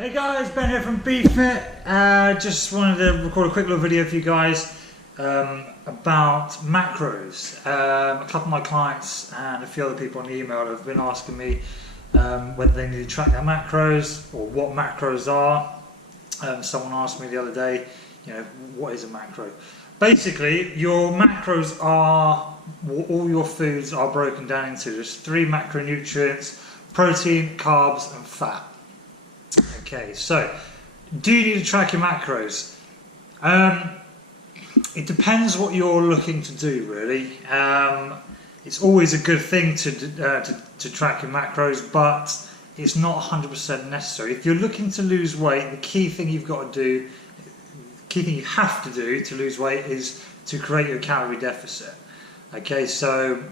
Hey guys, Ben here from BeFit. Just wanted to record a quick little video for you guys about macros. A couple of my clients and a few other people on the email have been asking me whether they need to track their macros or what macros are. Someone asked me the other day, what is a macro? Basically, your macros are, all your foods are broken down into. There's 3 macronutrients: protein, carbs and fat. Okay, so do you need to track your macros? It depends what you're looking to do, really. It's always a good thing to track your macros, but it's not 100% necessary. If you're looking to lose weight, the key thing you've got to do, the key thing you have to do to lose weight is to create your calorie deficit. Okay, so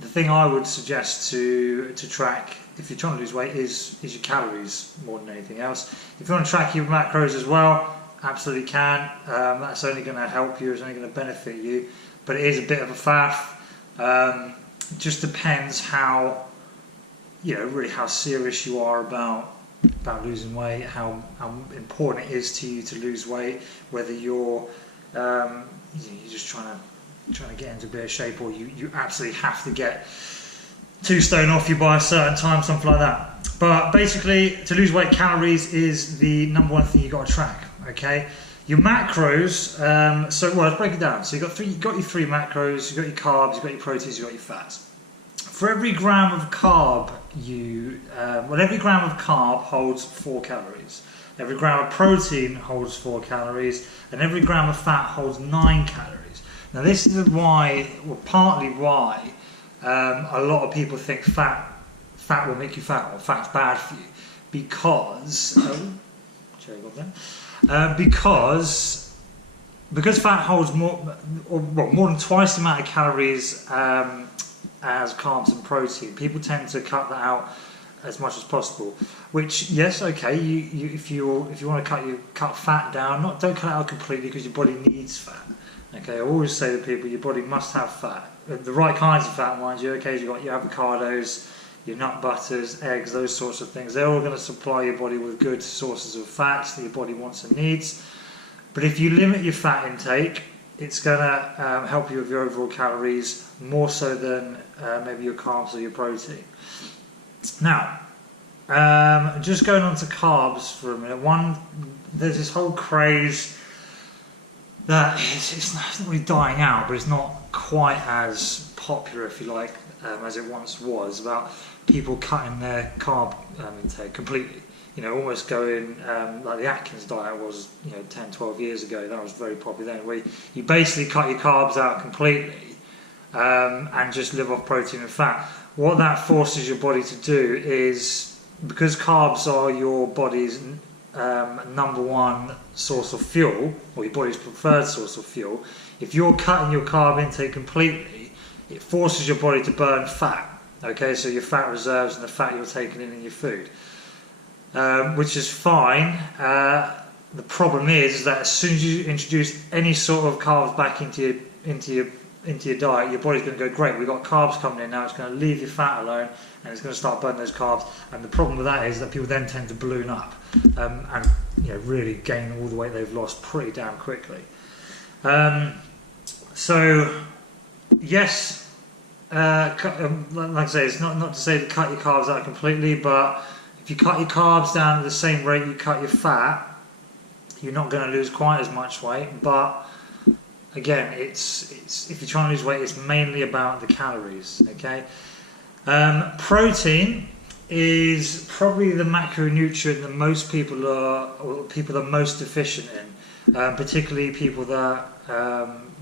the thing I would suggest to track if you're trying to lose weight is your calories more than anything else. If you want to track your macros as well, absolutely can. That's only going to help you, it's only going to benefit you, but it is a bit of a faff. It just depends how, really how serious you are about losing weight, how important it is to you to lose weight, whether you're just trying to get into a bit of shape, or you absolutely have to get 2 stone off you by a certain time, something like that. But basically, to lose weight, calories is the #1 thing you got to track. Okay, your macros. Let's break it down. So you got your 3 macros. You got your carbs. You got your proteins. You got your fats. For every gram of carb, every gram of carb holds 4 calories. Every gram of protein holds 4 calories, and every gram of fat holds 9 calories. Now, this is partly why. A lot of people think fat will make you fat, or fat's bad for you, because fat holds more than twice the amount of calories as carbs and protein. People tend to cut that out as much as possible. Which, yes, okay, if you want to cut fat down, don't cut it out completely, because your body needs fat. Okay, I always say to people, your body must have fat. The right kinds of fat, mind you. Okay, you've got your avocados, your nut butters, eggs, those sorts of things. They're all going to supply your body with good sources of fats that your body wants and needs. But if you limit your fat intake, it's going to help you with your overall calories more so than maybe your carbs or your protein. Now, just going on to carbs for a minute. There's this whole craze that it's not really dying out, but it's not quite as popular, if you like, as it once was, about people cutting their carb intake completely. Almost going like the Atkins diet was, 10, 12 years ago. That was very popular then, where you basically cut your carbs out completely and just live off protein and fat. What that forces your body to do is, because carbs are your body's #1 source of fuel, or your body's preferred source of fuel, if you're cutting your carb intake completely, it forces your body to burn fat. Okay, so your fat reserves and the fat you're taking in your food, which is fine. The problem is that as soon as you introduce any sort of carbs back into your diet, your body's going to go, great, we've got carbs coming in now, it's going to leave your fat alone, and it's going to start burning those carbs. And the problem with that is that people then tend to balloon up and really gain all the weight they've lost pretty damn quickly. So yes, like I say, it's not to say to cut your carbs out completely, but if you cut your carbs down at the same rate you cut your fat, you're not going to lose quite as much weight. But again, it's if you're trying to lose weight, it's mainly about the calories. Okay, protein is probably the macronutrient that most people are most deficient in, particularly people that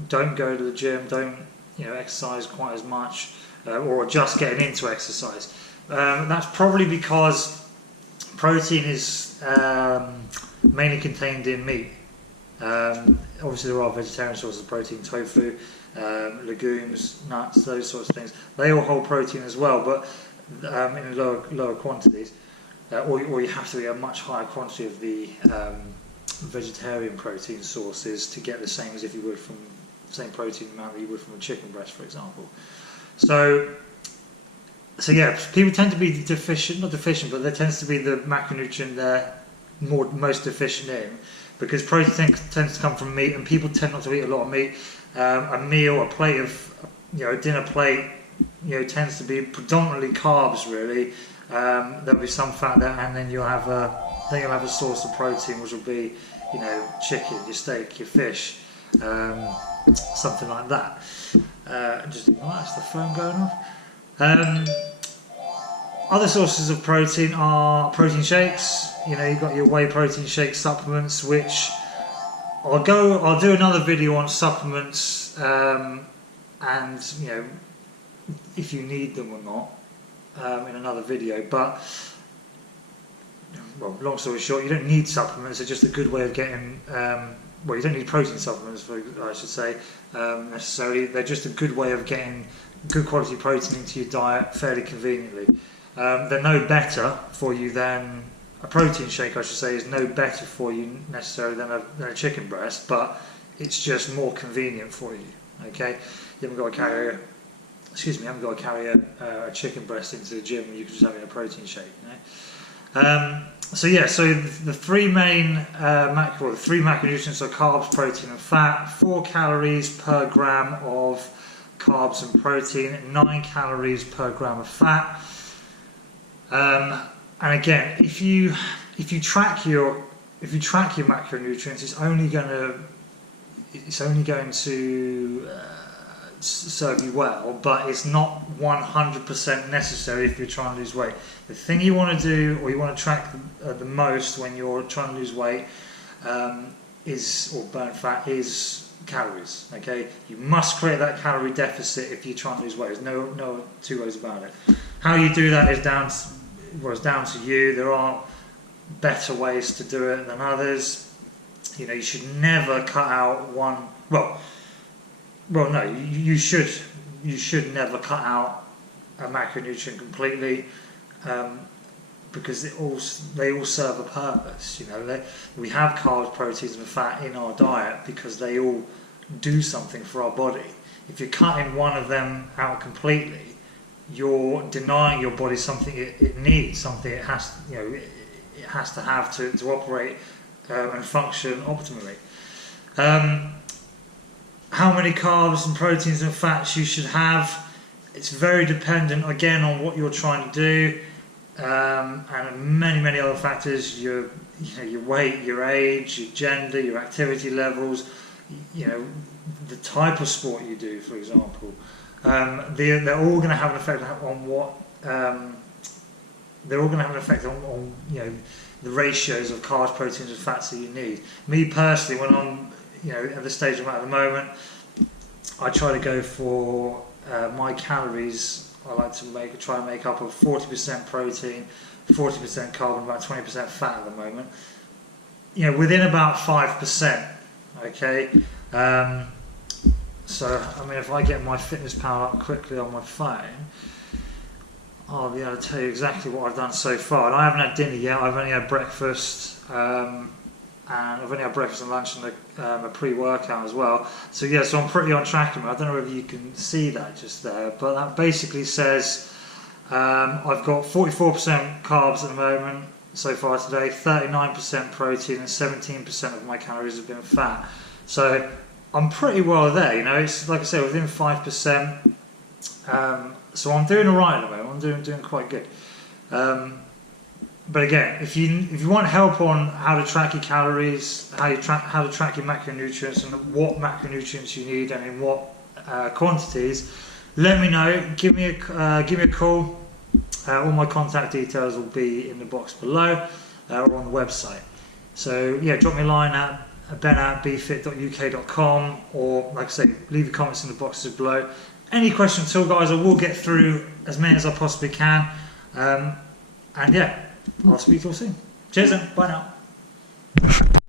don't go to the gym, don't exercise quite as much, or just getting into exercise. That's probably because protein is mainly contained in meat. Obviously there are vegetarian sources of protein, tofu, legumes, nuts, those sorts of things. They all hold protein as well, but in lower quantities, or you have to eat a much higher quantity of the vegetarian protein sources to get the same as if you would from the same protein amount that you would from a chicken breast, for example. So yeah, people tend to be not deficient, but there tends to be the macronutrient there most deficient in, because protein tends to come from meat, and people tend not to eat a lot of meat. A meal, a plate of, a dinner plate, tends to be predominantly carbs really. There'll be some fat there, and then you'll have a source of protein, which will be, chicken, your steak, your fish, something like that. That's the phone going off. Other sources of protein are protein shakes. You've got your whey protein shake supplements, which I'll do another video on supplements, and if you need them or not, in another video. But long story short, you don't need supplements. They're just a good way of getting. You don't need protein supplements, I should say, necessarily. They're just a good way of getting good quality protein into your diet fairly conveniently. They're no better for you than a protein shake, I should say, is no better for you necessarily than a chicken breast, but it's just more convenient for you. Okay, you haven't got to carry a chicken breast into the gym, and you can just have it in a protein shake. So the three main macronutrients are carbs, protein, and fat. 4 calories per gram of carbs and protein, 9 calories per gram of fat. And again, if you track your macronutrients, it's only going to serve you well, but it's not 100% necessary if you're trying to lose weight. The thing you want to do, or you want to track the most when you're trying to lose weight, or burn fat, is calories. Okay, you must create that calorie deficit if you're trying to lose weight. There's no two ways about it. How you do that is down to you. There are better ways to do it than others. You should never cut out one. No, you should never cut out a macronutrient completely, because they all serve a purpose. We have carbs, proteins, and fat in our diet because they all do something for our body. If you're cutting one of them out completely, you're denying your body something it needs, something it has to have to operate and function optimally. How many carbs and proteins and fats you should have, it's very dependent again on what you're trying to do, and many other factors, your weight, your age, your gender, your activity levels, the type of sport you do, for example. They're all going to have an effect on what they're all going to have an effect on the ratios of carbs, proteins, and fats that you need. Me personally, when I'm at the stage I'm at the moment, I try to go for my calories. I like to try and make up of 40% protein, 40% carb, and about 20% fat at the moment. Within about 5%. Okay. So if I get my fitness pal up quickly on my phone, I'll be able to tell you exactly what I've done so far. And I haven't had dinner yet. I've only had breakfast. And I've only had breakfast and lunch and a pre-workout as well. So I'm pretty on track. I don't know whether you can see that just there, but that basically says I've got 44% carbs at the moment so far today, 39% protein, and 17% of my calories have been fat. So I'm pretty well there. It's like I say, within 5%. So I'm doing all right at the moment. I'm doing quite good. But again, if you want help on how to track your calories, how to track your macronutrients, and what macronutrients you need and in what quantities, let me know. Give me a call. All my contact details will be in the box below or on the website. So drop me a line at ben@bfit.uk.com, or like I say, leave your comments in the boxes below. Any questions at all, guys, I will get through as many as I possibly can. I'll speak to you all soon. Cheers then, bye now.